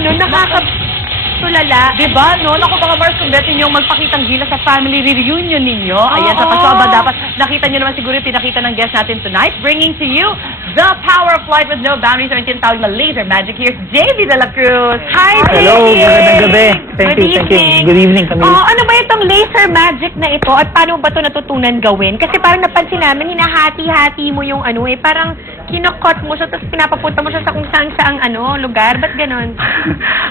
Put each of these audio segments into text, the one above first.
no? Nakakatulala. Diba, no? Naku, mga Mars, kung beto nyo magpakitang gila sa family reunion ninyo. Ayan, sa Pasaba, dapat nakita nyo naman siguro yung pinakita ng guest natin tonight. Bringing to you the power of flight with no boundaries, or yung tinatawag na laser magic. Here's JV De La Cruz. Hi, JV! Hello, magandang gabi. Thank you. Good evening, Camille. Ano ba itong laser magic na ito at paano ba ito natutunan gawin? Kasi parang napansin namin, hinahati-hati mo yung parang kinokot mo siya, tapos pinapapunta mo siya sa kung saan-saang lugar. Ba't ganon?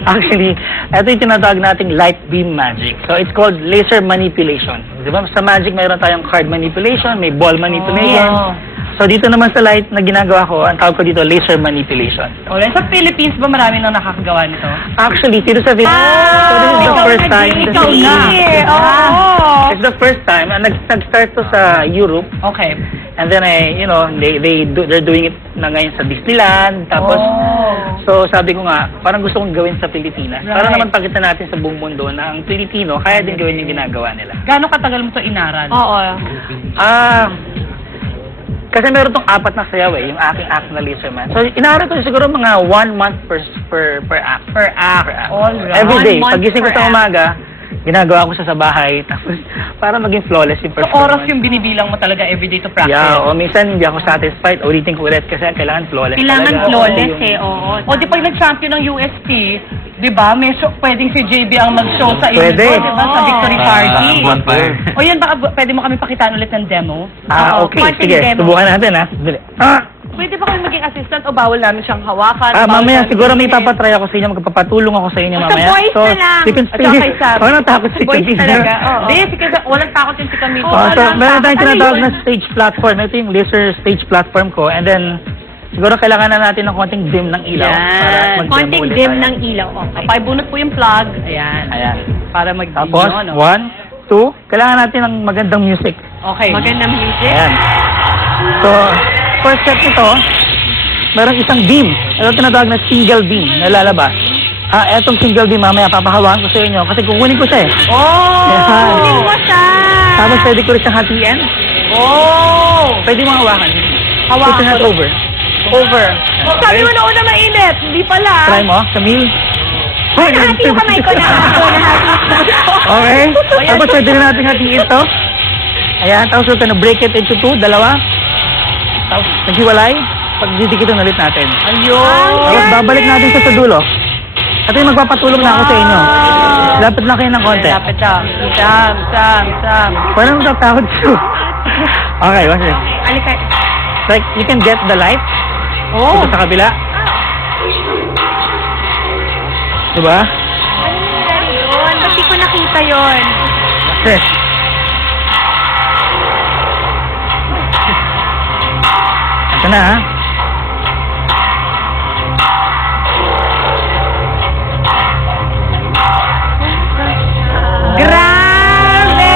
Actually, ito yung tinatawag nating light beam magic. So, it's called laser manipulation. Diba? Sa magic, mayroon tayong card manipulation, may ball manipulation. Oh. So, dito naman sa light na ginagawa ko, ang tawag ko dito, laser manipulation. Okay, sa Philippines ba marami nang nakakagawa nito? Actually, dito sa Philippines, so this is the first time. Ikaw na. It's the first time. Nag-start to sa Europe. Okay. And then, they're doing it na ngayon sa Disneyland. Tapos, so sabi ko nga, parang gusto kong gawin sa Pilipinas. Right. Para naman pakita natin sa buong mundo na ang Pilipino, kaya din gawin yung ginagawa nila. Gaano katagal mo ito inaral? Oo. Kasi meron tong 4 na sayaw yung aking act na laser man. So, inaaral ko siguro mga 1 month per act. Per act. All right. Every day. Pagising ko sa umaga, ginagawa ko siya sa bahay. Tapos, para maging flawless yung performance. So, oras yung binibilang mo talaga everyday to practice? Yeah, o minsan hindi ako satisfied. Ulitin ko ulit kasi kailangan flawless. Kailangan talaga. flawless oo. O di pag nag-champion ng UST, di ba, may pwedeng si JB ang mag-show sa inyo. Pwede. Di ba, sa victory party. O yan, baka pwede mo kami pakitaan ulit ng demo? Okay. Sige, subukan natin Pwede ba kayo maging assistant o bawal namin siyang hawakan? Mamaya siguro may papatry ako sa inyo, magpapatulong ako sa inyo mamaya. Sa boys na lang. You can speak. Walang takot si Boys Camille. talaga, Hindi, walang takot yung si Camille. So, meron tayong tinatawag na stage platform. Ito yung laser stage platform ko. And then, siguro kailangan na natin ng konting dim ng ilaw. Para mag-demo konting ulit dim tayo. ng ilaw. Okay. Paibunot po yung plug. Ayan. Para mag-dim Tapos, 1, 2, kailangan natin ng magandang music. Okay. Magandang music. Ayan. So, first step nito, meron isang beam. Ito tinatawag na single beam na lalabas. Etong single beam, mamaya papahawakan ko sa inyo kasi kukunin ko siya Kunin mo siya! Tapos pwede ko rin siyang hatiin. Pwede mo hawakan. Put your hand over. Sabi mo na mainit. Hindi pala. Try mo, Camille. Nahati yung kamay ko na. Okay. Tapos pwede rin natin hatiin ito. Ayan. Tapos ito na break it into 2, dalawa. Tapos naghiwalay. Pagdidikitan ulit natin. Tapos babalik natin siya sa dulo. Ito yung magpapatulong na ako sa inyo. Lapit lang kayo ng konti. Lapit lang. Sam. Walang tatakot siya. Okay, watch this. Alikay. Like, you can get the light. Dito sa kabila. Diba? Ba't di ko nakita yun? Yes. Ito na, ha? Grabe!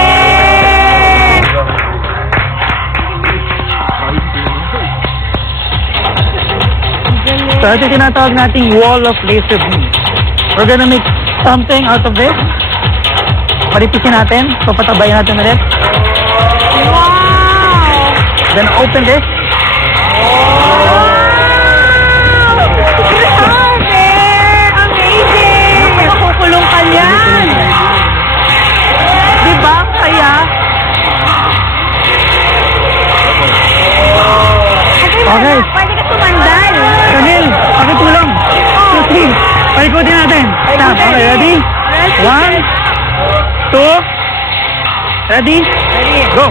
So, ito yung tinatawag nating wall of laser beam. We're gonna make something out of this. Palipisin natin. Papatabayin natin ulit. Wow! Then open this. Grabe! Amazing! Makukulong ka yan. Diba? Kaya? Okay. Pwede ka tumandal. Camille, pakitulong. Please, palikutin natin. Stop. Okay, ready? 1, 2, ready? Go.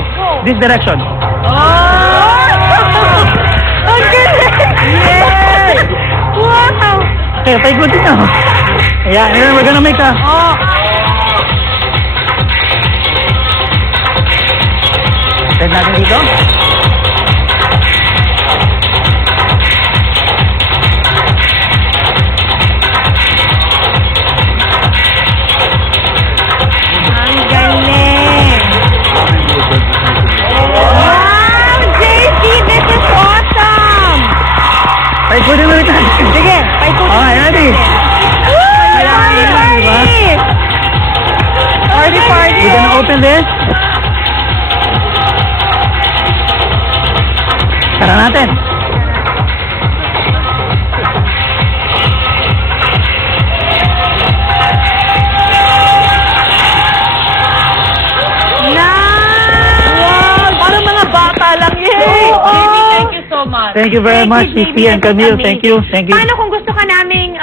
This direction. Ang galing! Yes! Wow! Okay, paikutin nyo. Ayan, and then we're gonna make a... Set natin dito. Ang galing! Wow! JC, this is awesome! Paikutin ulit natin. Sige, paikutin. Okay, ready? Party! We're gonna open this. Tara natin. Thank you very much, JB. CP and That was Camille. amazing. Thank you. Thank you. Paano kung gusto ka naming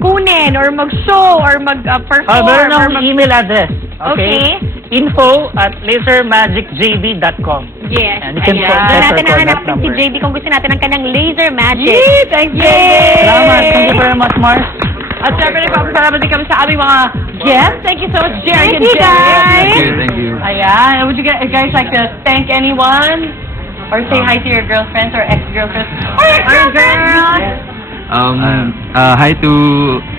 kunin or mag-show or mag-perform? Meron or akong email address. Okay. info@lasermagic.jb.com. Yes. And you can Ayan. call Doon us natin or call nahanapin that si number. JB kung gusto natin ng kanyang laser magic. Yay! Thanks, JB! Salamat. Thank you very much, Mars. At syempre, nagpapasalamat din kami sa aming mga guests. Thank you so much, Jerry and Thank you, Jerry. guys. Thank you. Ayan. Would you guys like to thank anyone? Or say hi to your girlfriends or ex-girlfriends? Or ex-girlfriends? Hi to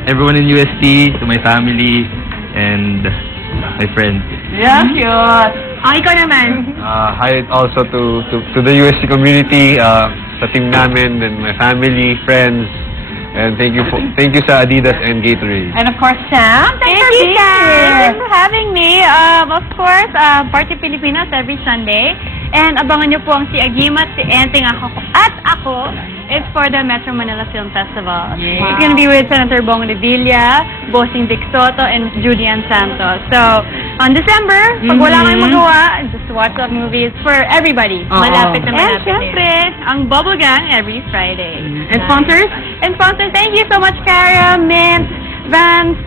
everyone in UST, to my family, and my friends. Yeah, cute. Ikaw naman. Hi also to the UST community, sa team namin, and my family, friends, and thank you sa Adidas and Gatorade. And of course, Sam. Thanks for being here. Thanks for having me. Of course, Party Pilipinas every Sunday. And abangan niyo po ang si Agima, si Enteng ako, at ako. It's for the Metro Manila Film Festival. Yeah. It's gonna be with Senator Bong Revilla, Bossing Vic Soto, and Julian Santos. So, on December, pag wala kayong magawa, just watch that movie. It's for everybody. Malapit na And malapit. syempre, ang Bubble Gang every Friday. And sponsors? And sponsors, thank you so much, Cara, Mint, Vans.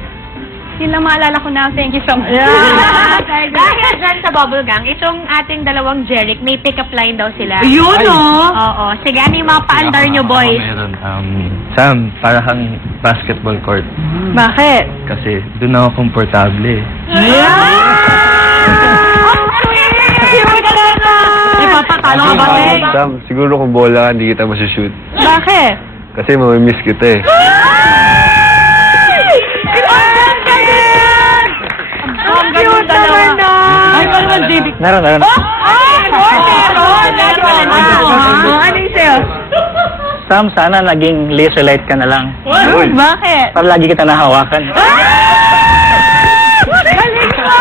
Yun lang maalala ko na. Thank you so much. Dahil dyan sa Bubble Gang, itong ating dalawang Jeric, may pick-up line daw sila. Yun, oh! Oo. Sige, ano yung mga paandar nyo, boys? Meron. Sam, para kang basketball court. Bakit? Kasi doon ako komportable. Ipapatalo ka ba, Teng? Sam, siguro kung bola ka, hindi kita masishoot. Bakit? Kasi mamimiss kita eh. Ang ganun dalawa. Ay, ikaw naman, JB. Meron. Meron! Ano yung sa'yo? Sam, sana naging laser light ka na lang. Bakit? Para lagi kita nahawakan. Galing mo!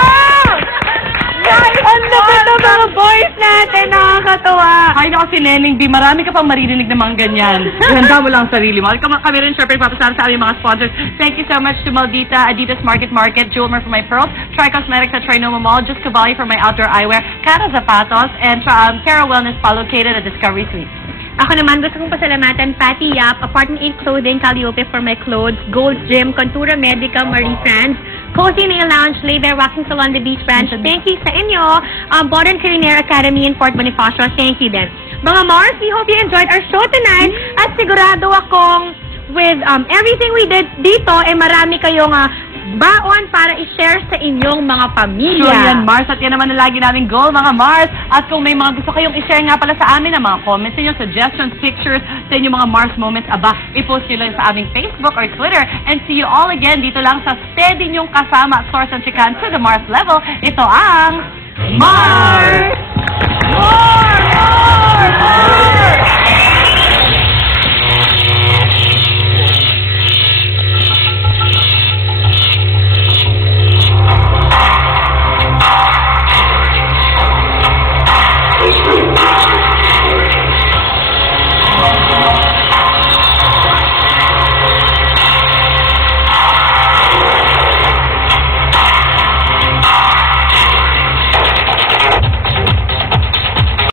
Guys, ang lupit ng mga boys natin. Nakakatawa. Ay, naku, si Neneng B. Marami ka pang maririnig ng mga ganyan. Ganda mo lang ang sarili mo. Kami rin, syempre, papasalamat sa aming mga sponsors. Thank you so much to Maldita, Adidas Market, Jewelmer for my pearls, Tri Cosmetics at Trinoma Mall, Just Cavalli for my outdoor eyewear, Cara Zapatos, and Cara Wellness Spa located at Discovery Suites. Ako naman, gusto kong pasalamatan Patty Yap, Apartment 8 Clothing, Calliope for my clothes, Gold Gym, Contura Medica, Marie Franz, Cozy Nail Lounge, Lay Waxing Salon, The Beach Branch. Thank you sa inyo. Modern Culinary Academy in Port Bonifacio. Thank you din. Mga Mars, we hope you enjoyed our show tonight. At sigurado akong with everything we did dito, marami kayong baon para i-share sa inyong mga pamilya. Sure yan, Mars. At yan naman ang lagi namin goal, mga Mars. At kung may mga gusto kayong i-share nga pala sa amin, ang mga comments ninyo, suggestions, pictures, sa inyong mga Mars moments, i-post nyo lang sa aming Facebook or Twitter. And see you all again dito lang sa steady nyong kasama at source and chikan to the Mars level. Ito ang Mars!